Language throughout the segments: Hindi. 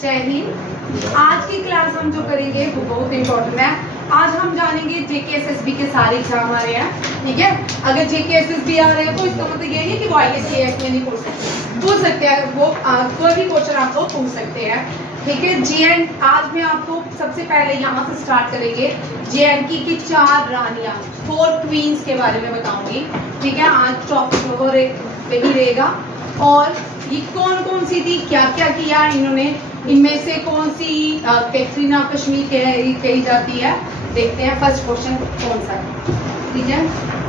जय हिंद। आज की क्लास हम जो करेंगे वो बहुत इम्पोर्टेंट है। आज हम जानेंगे जेकेएसएसबी के सारे एग्जाम आ रहे हैं, ठीक है। अगर जेकेएसएसबी आ रहे हैं तो इसका मतलब ये नहीं कि वो आईएएस में नहीं पूछ सकते हैं, वो कोई भी क्वेश्चन आपको पूछ सकते हैं, ठीक है। जीएन आज मैं आपको सबसे पहले यहाँ से स्टार्ट करेंगे। जेएनके की 4 रानियाँ, 4 क्वींस के बारे में बताऊंगी, ठीक है। आज टॉपिक वही रहेगा। और ये कौन कौन सी थी, क्या क्या किया इन्होंने, इनमें से कौन सी कैटरीना कश्मीर कही जाती है, देखते हैं फर्स्ट क्वेश्चन कौन सा है, ठीक है।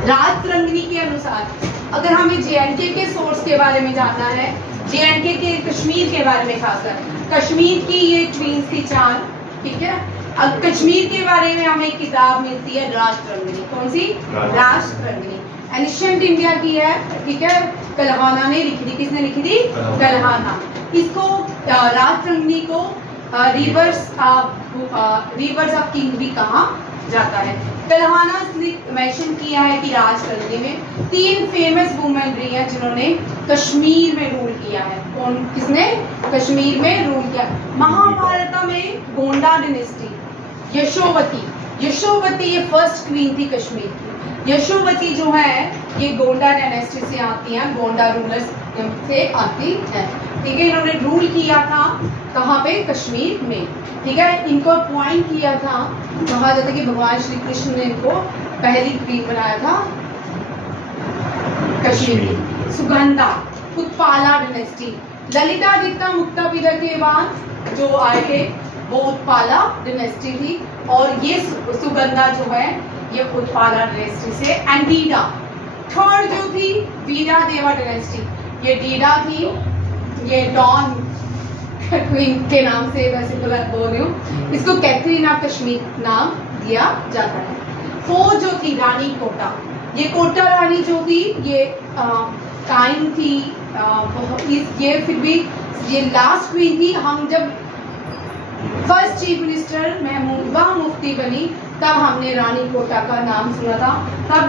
राज तरंगिणी के अनुसार, अगर हमें जेएनके के सोर्स के बारे में जानना है, जेएनके के कश्मीर के बारे में खासकर, कश्मीर की ये क्वींस थी 4, ठीक है। अब कश्मीर के बारे में हमें एक किताब मिलती है राज तरंगिणी। कौन सी? राज तरंगिणी। एनिशेंट इंडिया की है, ठीक है। कल्हाना ने लिखी थी। किसने लिखी थी? कल्हाना। इसको राज तरंगिणी को रिवर्स ऑफ किंग भी कहा जाता है। कल्हाना मेंशन किया है कि राज तरंगिणी में 3 फेमस वुमेन रही हैं जिन्होंने कश्मीर में रूल किया है। कौन, किसने कश्मीर में रूल किया? महाभारत में गोंडा डिनेस्टी, यशोवती ये फर्स्ट क्वीन थी कश्मीर की। यशोवती जो है ये गोंडा डायनेस्टी से आती हैं, गोंडा रूलर्स से आती है, ठीक है। इन्होंने रूल किया था कहाँ पे? कश्मीर में, ठीक है। इनको अपॉइंट किया था, कहा जाता है कि भगवान श्री कृष्ण ने इनको पहली क्वीन बनाया था कश्मीर की। सुगंधा, उत्पाला डायनेस्टी। ललितादित्य मुक्तापिता के बाद जो आए थे वो उत्पाला डायनेस्टी थी, और ये सुगंधा जो है ये उत्पाला डायनेस्टी से। एंड डीडा थर्ड जो थी वीरा देवा डायनेस्टी, ये डीडा थी, ये डॉन क्वीन के नाम से वैसे बोल रही हूँ, इसको कैथरीना ऑफ कश्मीर नाम दिया जाता है। 4 जो थी रानी कोटा, ये कोटा रानी जो थी ये काइम थी, ये फिर भी ये लास्ट क्वीन थी। हम जब first chief minister Mehbooba Mufti बनी तब हमने रानी कोटा का नाम सुना था, तब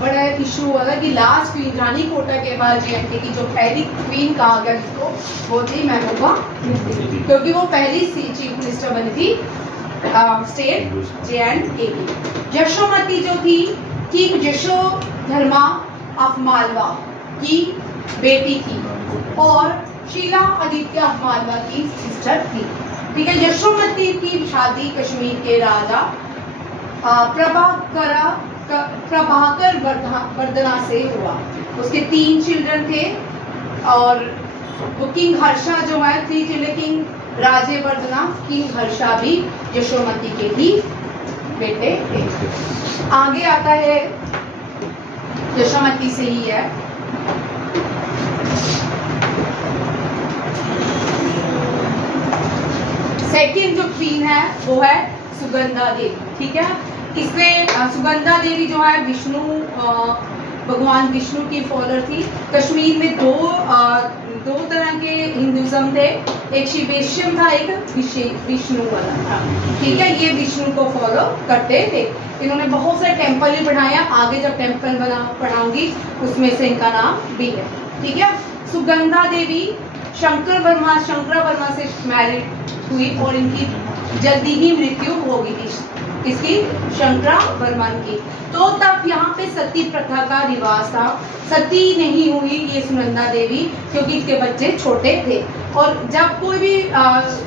बड़ा इशू हुआ था कि लास्ट क्वीन रानी कोटा के बाद जेएनके की जो पहली क्वीन कहा गया जिसको, वो थी महबूबा मुफ्ती, क्योंकि वो पहली चीफ मिनिस्टर बनी थी स्टेट जेएनके की। यशोमती जो थी किंग यशोधर्मा ऑफ मालवा की बेटी थी, और शीला आदित्य ऑफ मालवा की सिस्टर थी, ठीक है। यशोमती की शादी कश्मीर के राजा प्रभाकर वर्धना से हुआ। उसके 3 चिल्ड्रन थे, और वो किंग हर्षा जो है 3 चिल्ड्रन, किंग राजे वर्धना, किंग हर्षा भी यशोमती के ही बेटे थे। आगे आता है यशोमती से ही है। सेकंड जो क्वीन है वो है सुगंधा देवी, ठीक है। इसमें सुगंधा देवी जो है विष्णु, भगवान विष्णु की फॉलोअर थी। कश्मीर में दो तरह के हिंदुइज्म थे, एक शिवेश्वम था, एक विष्णु वाला था, ठीक है। ये विष्णु को फॉलो करते थे। इन्होंने बहुत सारे टेम्पल भी बनाया, आगे जब टेम्पल पढ़ाऊंगी उसमें से इनका नाम भी है, ठीक है। सुगंधा देवी शंकर वर्मा से मैरिड हुई, और इनकी जल्दी ही मृत्यु हो गई थी, इसकी शंकरा वर्मन की। तो तब यहाँ पे सती प्रथा का रिवाज था, सती नहीं हुई ये सुगंधा देवी, क्योंकि इसके बच्चे छोटे थे, और जब कोई भी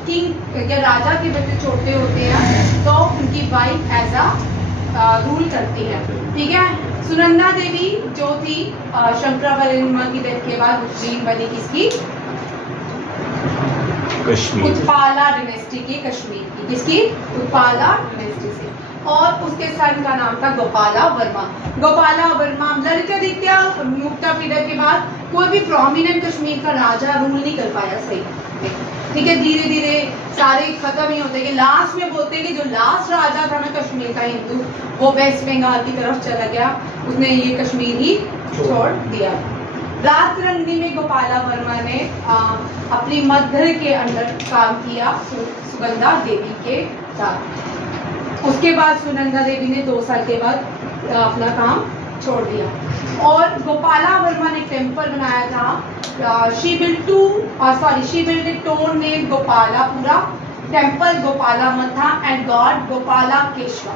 किंग या राजा के बच्चे छोटे होते हैं तो उनकी वाइफ एज अ रूल करती है, ठीक है। सुगंधा देवी जो थी शंकरा वर्मा की डेथ के बाद क्वीन बनी किसकी? उत्पाला डायनेस्टी की, कश्मीर की। किसकी? उत्पाला डायनेस्टी से। और उसके सन का नाम था गोपाला वर्मा। ललितादित्य मुक्तापिता के बाद कोई भी प्रोमिनेंट कश्मीर का राजा रूल नहीं कर पाया सही, ठीक है। धीरे धीरे सारे खत्म ही होते गए। लास्ट में बोलते हैं कि जो लास्ट राजा था ना कश्मीर का हिंदू, वो वेस्ट बंगाल की तरफ चला गया, उसने ये कश्मीर ही छोड़ दिया। राज तरंगिणी में गोपाला वर्मा ने अपनी मदर के अंडर काम किया सुगंधा देवी के साथ। उसके बाद सुगंधा देवी ने 2 साल के बाद अपना काम छोड़ दिया। और गोपाला वर्मा ने टेम्पल बनाया था, she build a town name Gopalapura, temple Gopala Matha and God Gopala केशवा।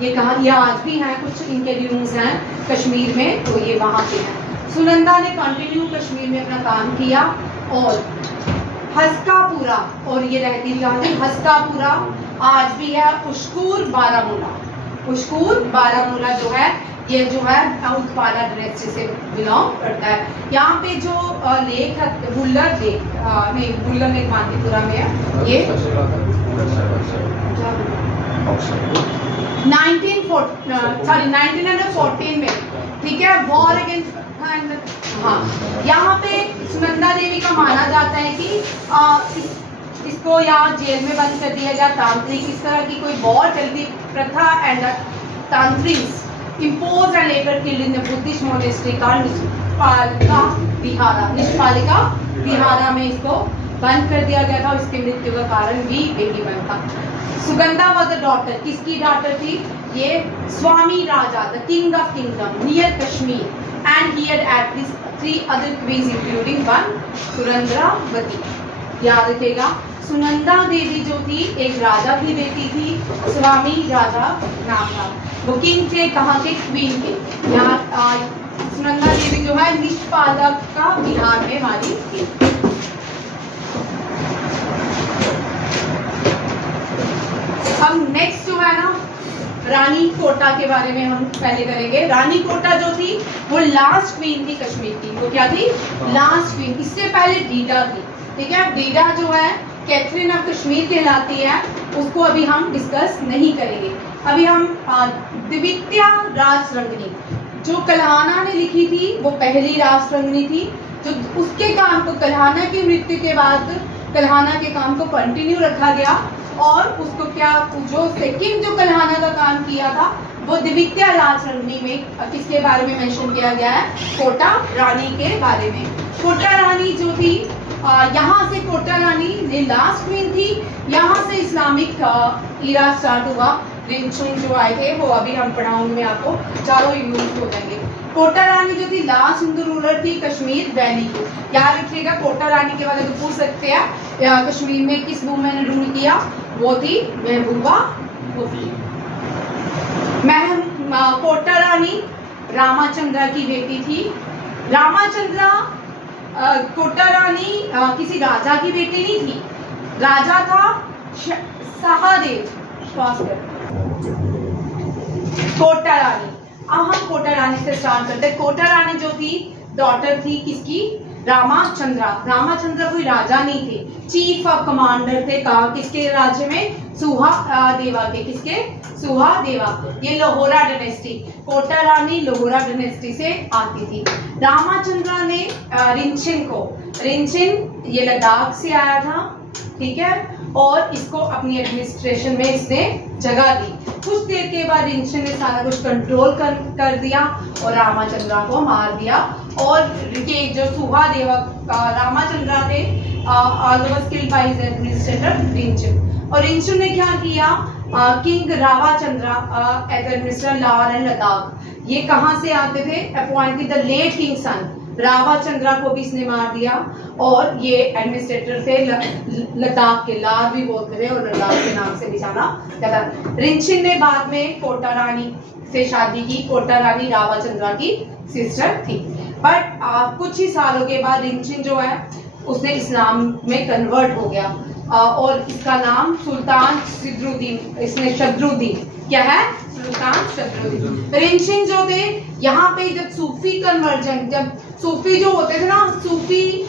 ये कहा, ये आज भी हैं, कुछ इनके ड्यूम्स हैं कश्मीर में, तो ये वहाँ पे हैं। सुनंदा ने कंटिन्यू कश्मीर में अपना काम किया। और हस्कापुरा, और ये रहती थी हस्कापुरा, आज भी है उश्कूर बारामूला। उश्कूर बारामूला जो है, ये जो है उत्पाला डायनेस्टी से बिलोंग करता है। यहाँ पे जो लेक है बुल्लर लेक, नहीं बुल्लर लेक मानतीपुरा में है, ये 1914 में, ठीक है, वॉर अगेंस्ट, हाँ, यहाँ पे सुनंदा देवी का माना जाता है कि इसको यहाँ जेल में बंद कर दिया गया। तांत्रिक, इस तरह की कोई वॉर चलती Partha and tantrics imposed and later killed in the Buddhist monastery called Nishpalika vihara में इसको बंद कर दिया गया था। इसकी मृत्यु का कारण भी यही बन था। सुगंधा was a daughter, किसकी डॉटर थी? ये स्वामी राजा, the king of kingdom near Kashmir, and he had at least 3 other queens including one सुरंद्रावती। याद रखिएगा, सुनंदा देवी जो थी एक राजा की बेटी थी, स्वामी राजा नाम था, वो किंग थे, कहाँ के? क्वीन के। यहाँ सुनंदा देवी जो है निष्पालक का बिहार में हमारी थी। हम नेक्स्ट जो है ना रानी कोटा के बारे में हम पहले करेंगे। रानी कोटा जो थी वो लास्ट क्वीन थी कश्मीर की। वो क्या थी? Last queen. इससे पहले डीडा थी, ठीक है। डीडा जो है कैथरीन ऑफ कश्मीर कहलाती है, उसको अभी हम डिस्कस नहीं करेंगे। अभी हम द्वितीया राजरंगनी जो कल्हाना ने लिखी थी, वो पहली राजरंगनी थी। जो उसके काम को, कल्हाना की मृत्यु के बाद कल्हाना के काम को कंटिन्यू रखा गया, और उसको क्या, जो सेकंड जो कल्हाना का काम किया था वो द्वितीय राजरंगनी में किसके बारे में मेंशन किया गया है? कोटा रानी के बारे में। कोटा रानी जो थी, यहाँ से कोटा रानी ने लास्ट क्वीन थी। यहाँ से इस्लामिक इरा स्टार्ट हुआ। रिंचुन जो आए थे वो अभी हम पढ़ाऊंगी मैं आपको, चारों यूज हो जाएंगे। कोटा रानी जो थी लास्ट हिंदू रूलर थी कश्मीर वैली की। याद रखिएगा, कोटा रानी के बारे में पूछ सकते हैं कश्मीर में किस वुमेन ने रूल किया? वो थी महबूबा मुफ्ती। कोटा रानी रामाचंद्रा की बेटी थी। रामाचंद्रा, कोटा रानी किसी राजा की बेटी नहीं थी, राजा था सहादेव। कोटा रानी, अब हम कोटा रानी से स्टार्ट करते हैं। कोटा रानी जो थी डॉटर थी किसकी? रामाचंद्रा। रामाचंद्रा कोई राजा नहीं थे, चीफ ऑफ कमांडर थे। कहा किसके राज्य में? सुहा देवा के। किसके? सुहा देवा। ये लोहोरा डायनेस्टी, कोटा रानी लोहोरा डायनेस्टी से आती थी। रामाचंद्रा ने रिंचिन को, रिंचिन ये लद्दाख से आया था, ठीक है, और इसको अपनी एडमिनिस्ट्रेशन में इसने जगह दी। कुछ देर के बाद रिंचिन ने सारा कुछ कंट्रोल कर दिया और रामाचंद्रा को मार दिया। और ये जो सुहा देवा रामाचंद्रा थे killed by his administrator Rinchin. और रिंचिन ने क्या किया? King Ravachandra administrator Lahore and Ladakh, ये कहाँ से आते थे? Appointed the late king son Ravachandra को भी इसने मार दिया। और ये एडमिनिस्ट्रेटर थे लद्दाख के, लार भी बोलते थे और लद्दाख के नाम से भी जाना जाता। रिंचिन ने बाद में कोटा रानी से शादी की। कोटा रानी रावाचंद्रा की सिस्टर थी। बट कुछ ही सालों के बाद रिंचिन जो है उसने इस्लाम में कन्वर्ट हो गया, और इसका नाम सुल्तान सिद्रुद्दीन, इसने शद्रुद्दीन, क्या है? सुल्तान शद्रुद्दीन। रिंचिन जो थे यहाँ पे जब सूफी कन्वर्जन, जब सूफी जो होते थे ना, सूफी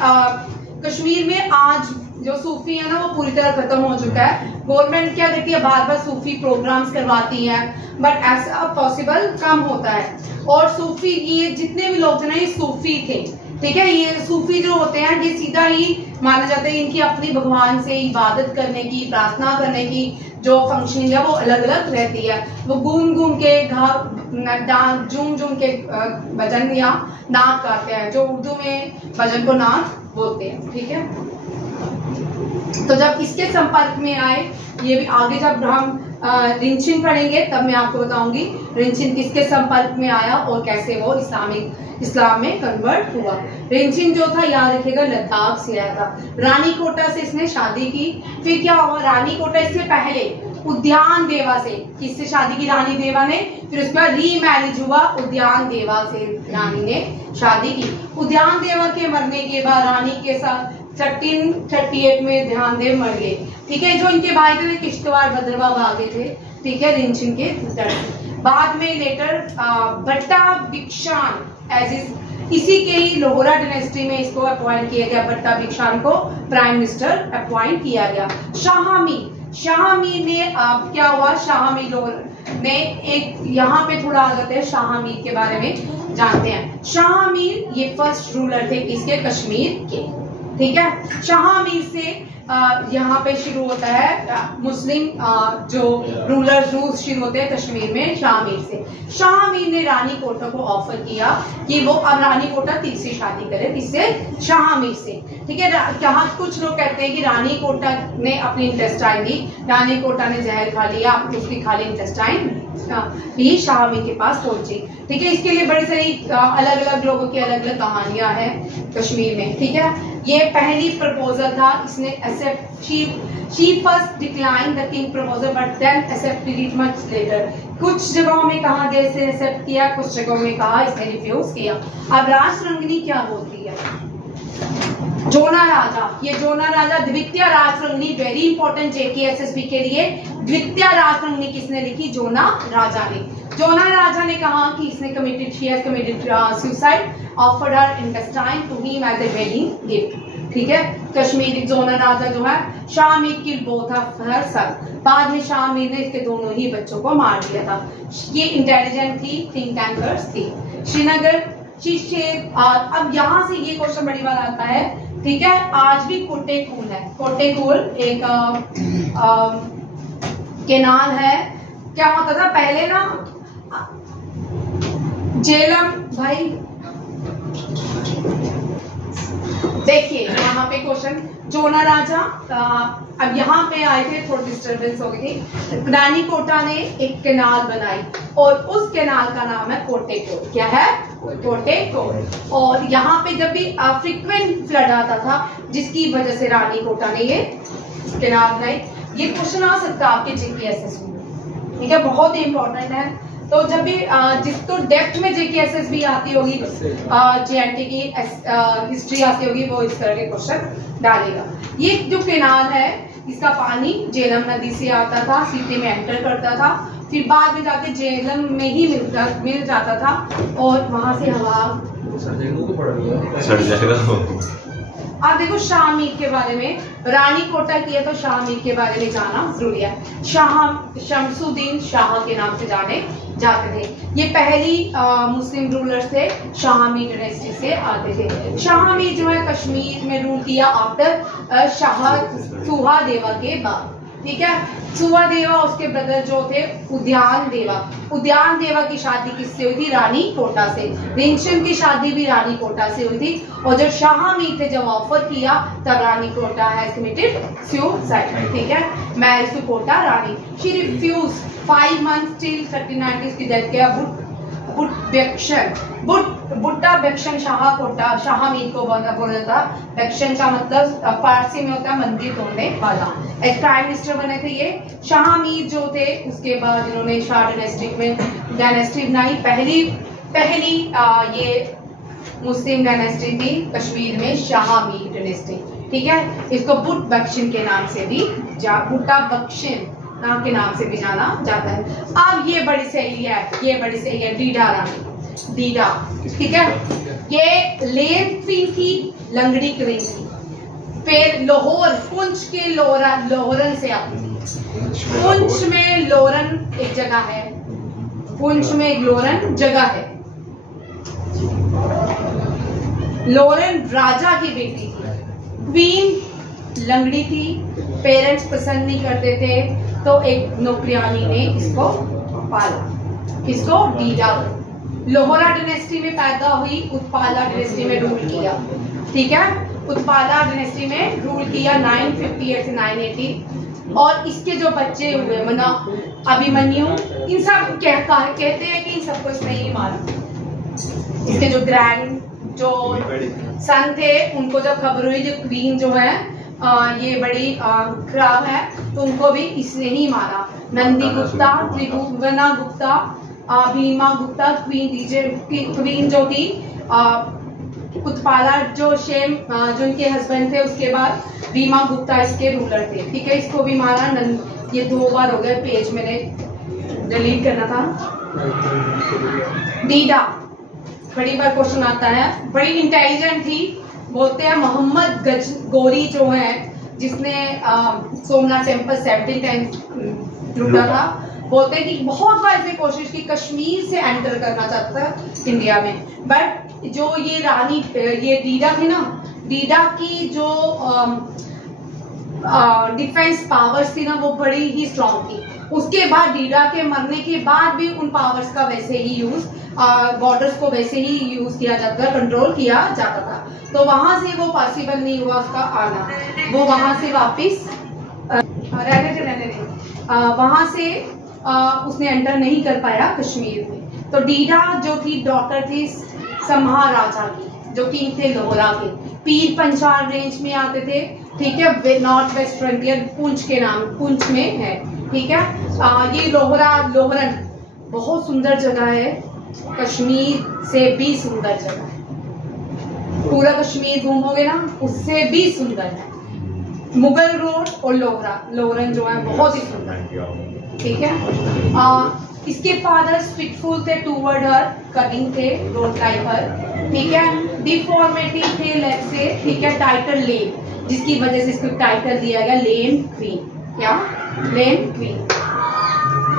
कश्मीर में आज जो सूफी है ना वो पूरी तरह खत्म हो चुका है। गवर्नमेंट क्या करती है? बार बार सूफी प्रोग्राम्स करवाती है, बट ऐसा पॉसिबल कम होता है। और सूफी, ये जितने भी लोग थे ना ये सूफी थे, ठीक है। ये सूफी जो होते हैं ये सीधा ही माना जाता है, इनकी अपनी भगवान से इबादत करने की, प्रार्थना करने की जो फंक्शनिंग है वो अलग अलग रहती है। वो घूम घूम के झूम झूम के भजन या नाक गाते हैं, जो उर्दू में भजन को नाक बोलते हैं, ठीक है। तो जब इसके संपर्क में आए, ये भी आगे जब हम रिंचिन पढ़ेंगे तब मैं आपको बताऊंगी। रिनचिन किसके संपर्क में आया और कैसे वो इस्लाम में कन्वर्ट हुआ। रिनचिन जो था याद रखिएगा लद्दाख से आया था। रानी कोटा से इसने शादी की। फिर क्या हुआ, रानी कोटा इससे पहले उद्यान देवा से किससे शादी की, रानी देवा ने। फिर उसके बाद रीमैरिज हुआ, उद्यान देवा से रानी ने शादी की। उद्यान देवा के मरने के बाद रानी के साथ 1338 में ध्यान देव मर गए। ठीक है, जो इनके भाई थे किश्तवाड़ भद्रवा भागे थे। ठीक है, रिनचिन के बाद में लेटर बट्टा भिक्षान एज इसी के ही लोहरा डायनेस्टी में इसको अपॉइंट किया गया। बट्टा भिक्षान को प्राइम मिनिस्टर अपॉइंट किया गया। शाहमीर ने क्या हुआ, शाहमीर ने एक यहाँ पे थोड़ा आ जाते हैं, शाहमीर के बारे में जानते हैं। शाहमीर ये फर्स्ट रूलर थे इसके कश्मीर के। ठीक है, शाहमीर से यहाँ पे शुरू होता है मुस्लिम जो रूलर्स शुरू होते हैं कश्मीर में शाहमीर से। शाहमीर ने रानी कोटा को ऑफर किया कि वो अब रानी कोटा तीसरी शादी करे, किससे, शाहमीर से। ठीक है, यहाँ कुछ लोग कहते हैं कि रानी कोटा ने अपनी इंटेस्टाइन दी, रानी कोटा ने जहर खा लिया, उसकी खाली इंटेस्टाइन भी शाहमीर के पास पहुंची। ठीक है, इसके लिए बड़ी सारी अलग अलग लोगों की अलग अलग कहानियां हैं कश्मीर में। ठीक है, ये पहली प्रपोजल था, इसने accept she first decline the king proposal but then accepted it much later. कुछ जगहों में कहा गया इसने एक्सेप्ट किया, कुछ जगहों में कहा इसने रिफ्यूज किया। अब राजरंगनी क्या होती है, जोना राजा, ये जोना राजा द्वितीय राजरंगनी, वेरी इंपॉर्टेंट JKSSB के लिए। द्वितीय राजरंगनी किसने लिखी, जोना राजा ने। जोना राजा ने कहा कि इसने committed suicide, offered her intestine to him as a wedding gift. ठीक है, कश्मीरी जोना राजा जो है शाहमीर की बोथ हर सन। बाद में शाहमीर ने इसके दोनों ही बच्चों को मार दिया था। ये इंटेलिजेंट थी, थिंक टैंकर्स थी। श्रीनगर अब यहाँ से ये क्वेश्चन बड़ी बार आता है। ठीक है, आज भी कोटेकूल है, कोटेकूल एक केनाल है। क्या होता था पहले ना, जेलम भाई देखिए यहाँ पे क्वेश्चन, जोना राजा अब यहाँ पे आए थे, थोड़ी डिस्टर्बेंस हो गई थी। रानी कोटा ने एक केनाल बनाई और उस केनाल का नाम है कोटेकोल। क्या है, कोटेकोल। और यहाँ पे जब भी फ्रीक्वेंट फ्लड आता था जिसकी वजह से रानी कोटा ने ये केनाल बनाई। ये क्वेश्चन आ सकता है आपके JKSSB में। ठीक है, बहुत ही इंपॉर्टेंट है। तो जब भी जिसको डेप्थ में JKSSB आती होगी, JNT की हिस्ट्री आती होगी, वो इस तरह के क्वेश्चन डालेगा। ये जो केनाल है इसका पानी झेलम नदी से आता था, सिटी में एंटर करता था, फिर बाद में जाके झेलम में ही मिल जाता था और वहां से हवा सड़ जाएगा। आप देखो शाहमीर के बारे में, रानी कोटा की है तो शाहमीर के बारे में जाना जरूरी है। शमसुद्दीन शाह के नाम से जाने जाते थे। ये पहली मुस्लिम रूलर थे, शाहमीर डायनेस्टी से आते थे। शाहमीर जो है कश्मीर में रूल किया आफ्टर सुहा देवा के बाद। ठीक है, सुहा देवा उसके ब्रदर जो थे उद्यान देवा की शादी किससे हुई थी, रानी कोटा से। रिनचिन की शादी भी रानी कोटा से हुई थी। और जब शाहमीर थे जब ऑफर किया तब Rani Kota has committed suicide. ठीक है, marriage to Kota Rani. She refuse 5 months till 1390 उसकी डेथ किया। बुट्टा बेक्शन शाहमीर को बोला जाता। बेक्शन का मतलब फारसी में होता है मंदिर तोड़ने वाला। एक प्राइम मिनिस्टर बने थे ये शाहमीर जो थे। उसके बाद इन्होंने शाह डायनेस्टी बनाई, पहली ये मुस्लिम डायनेस्टी थी कश्मीर में, शाहमीर डायनेस्टी। ठीक है, इसको बुट बख्शिन के नाम से भी बुट्टा बख्शिन नाम के नाम से भी जाना जाता है। अब ये बड़ी सही है, डीडा रानी, डीडा। ठीक है, ये लेन क्वीन थी, लंगड़ी क्वीन थी। फिर लाहौर, पुंछ के लोहरन से आती थी। पुंछ में लोरन एक जगह है, पुंछ में एक लोरन जगह है। लोरन राजा की बेटी थी, क्वीन लंगड़ी थी, पेरेंट्स पसंद नहीं करते थे तो एक नौकरियानी ने इसको पाला। किसको, डीडा। लोहरा डायनेस्टी में पैदा हुई, उत्पाला डायनेस्टी में रूल किया। ठीक है, उत्पाला डायनेस्टी में रूल किया 958 से 980। और इसके जो बच्चे हुए मतलब अभिमन्यु, इन सब कहते हैं कि इन सबको इसने ही मारा। इसके जो ग्रैंड जो सन थे उनको जब खबर हुई जो क्वीन जो है ये बड़ी खराब है तो उनको भी इसने ही मारा। नंदी गुप्ता, त्रिभुवना गुप्ता, भीमा गुप्ता क्वीन जो थी उत्पाला जो जो इनके हस्बैंड थे, उसके बाद भीमा गुप्ता इसके रूलर थे। ठीक है, इसको भी मारा। ये 2 बार हो गए, पेज मैंने डिलीट करना था। डीडा बड़ी बार क्वेश्चन आता है, बड़ी इंटेलिजेंट थी। बोलते हैं मोहम्मद गोरी जो है जिसने सोमनाथ टेम्पल 17 टाइम्स लूटा था, बोलते हैं कि बहुत बार इसने कोशिश की कश्मीर से एंटर करना चाहता था इंडिया में, बट जो ये रानी ये डीडा थी ना, डीडा की जो डिफेंस पावर्स थी ना वो बड़ी ही स्ट्रांग थी। उसके बाद डीडा के मरने के बाद भी उन पावर्स का वैसे ही यूज बॉर्डर्स को वैसे ही यूज किया जाता था, कंट्रोल किया जाता था। तो वहां से वो पॉसिबल नहीं हुआ उसका आना, वो वहां से वापिस वहां से उसने एंटर नहीं कर पाया कश्मीर में। तो डीडा जो थी डॉटर थी समहा राजा की, जो किंग थे लोहरा के, पीर पंचाल रेंज में आते थे। ठीक है, नॉर्थ वेस्ट फ्रंटियर पुंछ के नाम, पुंछ में है। ठीक है, ये लोहरन बहुत सुंदर जगह है, कश्मीर से भी सुंदर जगह है। पूरा कश्मीर घूमोगे ना उससे भी सुंदर है। मुगल रोड और लोहरन जो है बहुत ही सुंदर। ठीक है, इसके फादर स्पिटफुल थे टूवर्ड हर, कनिंग थे, डोंट लाइक हर। ठीक है, डिफॉर्मेटिव थे लेग से। ठीक है, टाइटल लेन, जिसकी वजह से इसको टाइटल दिया गया लेन क्वीन। क्या? लेन क्वीन।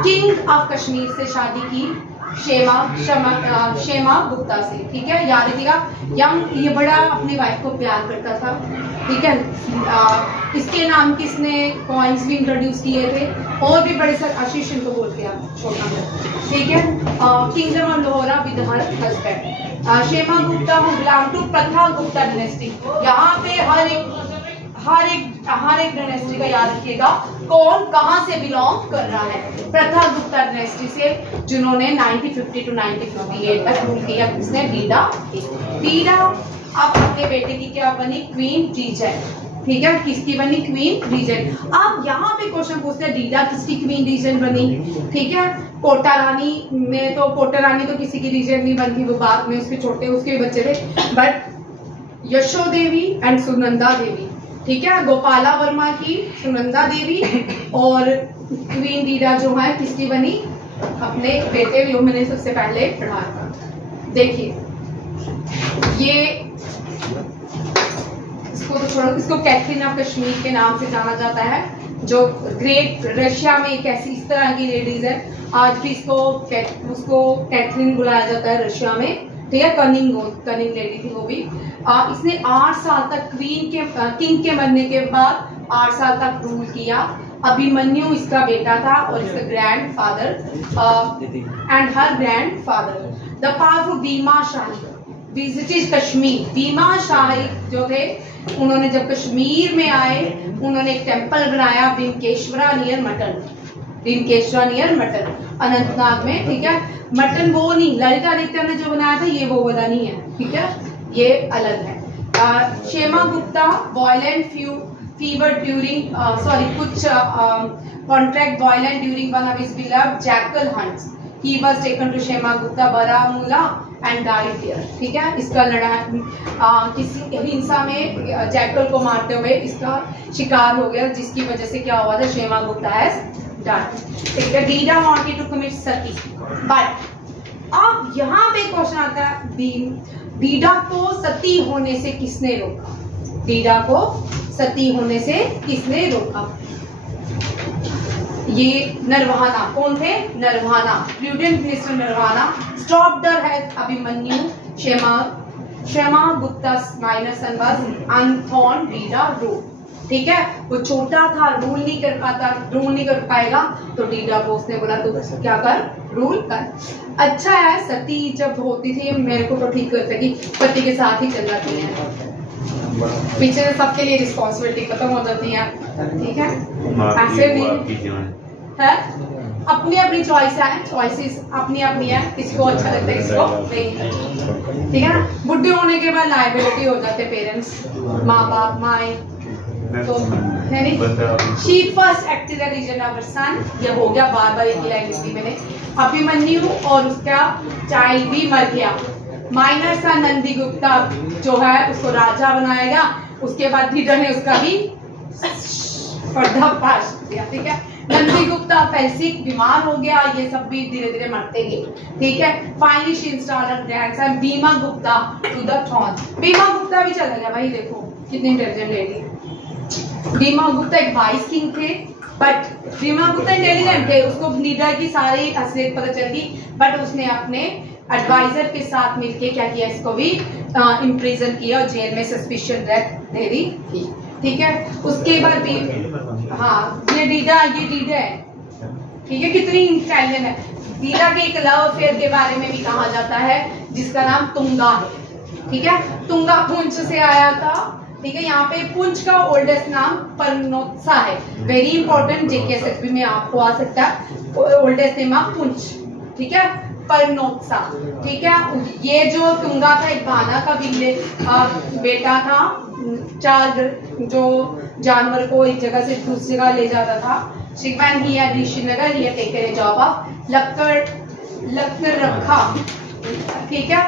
किंग ऑफ कश्मीर से शादी की शेमा गुप्ता से। ठीक है, याद रखिएगा, ये बड़ा अपनी वाइफ को प्यार करता था। ठीक है, इसके नाम के इसने कॉइन्स भी इंट्रोड्यूस किए थे और भी बड़े सर आशीष इनको बोल के छोटा। ठीक है, kingdom of Lohara with her husband. Shema Gupta who belong to Partha Gupta dynasty. यहाँ पे हर एक डायनेस्टी का याद रखिएगा कौन कहां से बिलोंग कर रहा है। प्रथा गुप्ता डायनेस्टी से, जिन्होंने 1950 टू 1958 तक रूल किया। किसने? डीडा अब अपने बेटे की क्या बनी? Queen regent. ठीक है, किसकी बनी? Queen regent. अब यहाँ पे क्वेश्चन पूछते हैं डीडा किसकी क्वीन रीजेंट बनी? ठीक है, कोटा रानी तो किसी की रीजेंट नहीं बनती, वो बाद में उसके बच्चे थे, बट यशो देवी एंड सुनंदा देवी। ठीक है, गोपाला वर्मा की सुनंदा देवी और क्वीन डीडा जो है किसकी बनी? अपने बेटे, जो मैंने सबसे पहले पढ़ा था। देखिए ये इसको कैथरीन ऑफ कश्मीर के नाम से जाना जाता है, जो ग्रेट रशिया में एक ऐसी इस तरह की लेडीज है, आज भी उसको कैथरीन बुलाया जाता है रशिया में। ठीक है, कनिंग लेडी थी वो भी। इसने 8 साल तक किंग के मरने के बाद 8 साल तक रूल किया। अभिमन्यु इसका बेटा था और इसका grandfather and her grandfather. The powerful Bhima Shahi visited Kashmir. Bhima Shahi जो थे उन्होंने जब कश्मीर में आए, उन्होंने एक टेम्पल बनाया बिनकेश्वरा नियर मटन, अनंतनाग में। ठीक है, मटन वो नहीं, ललितादित्य ने जो बनाया था ये वो वाला नहीं है। ठीक है, ये अलग है। Shema Gupta violent fever during कुछ contract violent during one of his beloved jackal hunts. He was taken to Shema Gupta Baramulla and died here. ठीक है, इसका किसी हिंसा में जैकल को मारते हुए इसका शिकार हो गया, जिसकी वजह से क्या हुआ था? Shema Gupta has died. ठीक है, Didda wanted to commit sati, but अब यहाँ पे क्वेश्चन आता है डीडा को सती होने से किसने रोका? डीडा को सती होने से किसने रोका? ये नरवाना। कौन थे? Narvana, prudent minister Narvana. Stopped her head Abhimanyu. Shema Gupta minor son was enthroned Didda rule. ठीक है, वो छोटा था, रूल नहीं कर पाएगा, तो डीडा को उसने बोला तू क्या कर? रूल कर। अच्छा है, सती जब होती थी, मेरे को तो ठीक लगता है कि पति के साथ ही चल जाती है। पीछे से सबके लिए रिस्पॉन्सिबिलिटी खत्म हो जाती है, ठीक है। ऐसे नहीं है, अपनी अपनी चॉइस है, चॉइसेस अपनी अपनी है, किसी को अच्छा लगता है किसी को नहीं, ठीक है ना। बुढ़े होने के बाद लायबिलिटी हो जाते पेरेंट्स, माँ बाप माए, तो है नहीं। She first acted as regent son, ये हो गया, बार बार एक लाइन लिखी मैंने। अभिमन्यु और उसका चाइल्ड भी मर गया। माइनर सन नंदी गुप्ता जो है उसको राजा बनाएगा, उसके बाद धीरज ने उसका भी पर्दाफाश किया, ठीक है। नंदी गुप्ता फेल्सिक बीमार हो गया, ये सब भी धीरे धीरे मरते गए, ठीक है। फाइनली शी इंस्टॉल्ड ग्रैंडसन बीमा गुप्ता टू द थ्रोन। बीमा गुप्ता भी चला गया भाई, देखो कितनी इंटेलिजेंट लेडी है। बीमा गुप्ता एक वाइस किंग थे, बट बीमा गुप्ता इंटेलिजेंट थे, उसको लीडर की सारी असलियत पता चल गई, बट उसने अपने एडवाइजर के साथ मिलके क्या किया, इसको भी इम्प्रिजन किया और जेल में सस्पिशियस डेथ दे दी थी, ठीक है। उसके बाद भी हाँ ये डीडा है, ठीक है, कितनी इंटेलिजेंट है। डीडा के एक लव अफेयर के बारे में भी कहा जाता है जिसका नाम तुंगा है, ठीक है। तुंगा पुंछ से आया था, ठीक है। यहाँ पे पुंछ का ओल्डेस्ट नाम परनोत्सा है, वेरी इंपॉर्टेंट, जेकेएसएसबी में आपको आ सकता है। ओल्डेस्ट नेम ऑफ पुंछ, ठीक है, परनोत्सा, ठीक है। ये जो तुंगा था एक बाना का बेटा था, चार जो जानवर को एक जगह से दूसरी जगह ले जाता था। श्रीमान ही है ऋषिनगर, ये taker A job of Lakkar रखा, ठीक है।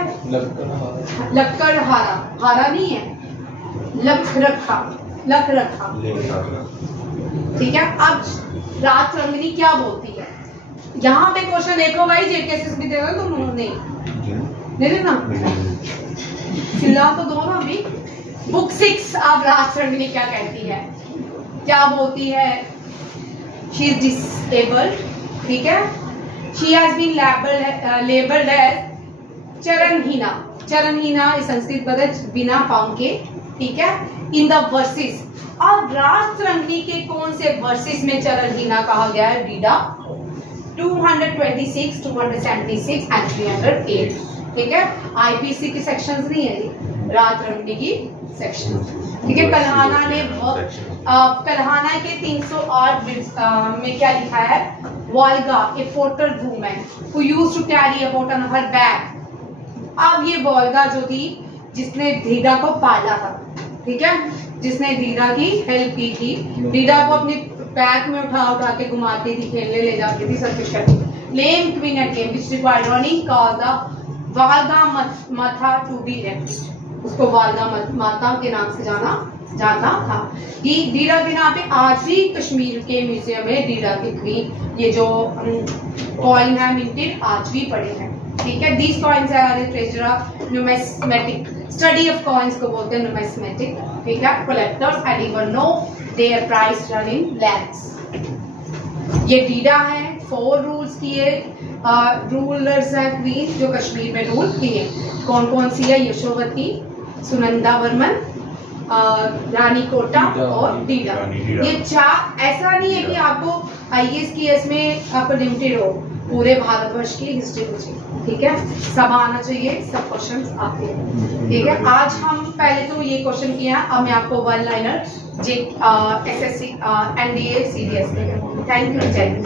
लक्कर हारा नहीं है, लख रखा, ठीक है। अब रात रंगनी क्या बोलती है, यहाँ पे क्वेश्चन देखो भाई, जेकेएसएस भी देगा तुम नहीं दे देना, फिलहाल तो दो ना अभी। बुक 6 अब रात रंगनी क्या कहती है, क्या बोलती है, शी इज डिसेबल्ड, ठीक है। She has been labelled as charanahina, चरणहीना इस संस्कृत पद बिना पाँव के, ठीक है, इन द वर्सेस। और रात रंगनी के कौन से वर्सेस में चरणहीना कहा गया है, डीडा 226, 276 एंड 308, ठीक है। आईपीसी की सेक्शंस नहीं है ये, रात रंगनी की सेक्शन, ठीक है। कल्हाना के 308 में क्या लिखा है, Valga a porter woman who used to carry about on her back. अब ये वोल्गा जो थी जिसने धीरा को पाला था, ठीक है, जिसने धीरा की हेल्प की थी, धीरा को अपने बैग में उठा के घुमाती थी, खेलने ले जाती थी, सब कुछ करती थी। Lame queen at game which required running cause the Valga matha to be left, उसको वाल्गा माता के नाम से जाता था। ये डीडा के नाम पे आज भी कश्मीर के म्यूजियम में डीडा की क्वीन, ये जो कॉइन है मिंटेड आज भी पड़े हैं, ठीक है। These coins are the treasure of numismatic, study of coins को बोलते हैं न्यूमिस्मेटिक, ठीक है। Collectors and even know their price run in lakhs. ये डीडा है, 4 रूल्स किए, रूलर्स हैं क्वीन जो कश्मीर में रूल किए, कौन कौन सी है, यशोवती, सुनंदा वर्मन, रानी कोटा और डीडा। ये 4, ऐसा नहीं है कि आपको आईएएस की इसमें आपको लिमिटेड हो, पूरे भारतवर्ष की हिस्ट्री पूछी, ठीक है, सब आना चाहिए, सब क्वेश्चंस आते हैं, ठीक है। आज हम पहले तो ये क्वेश्चन किया, अब मैं आपको 1 liner SSC NDA CDS. Thank you, जय हिंद।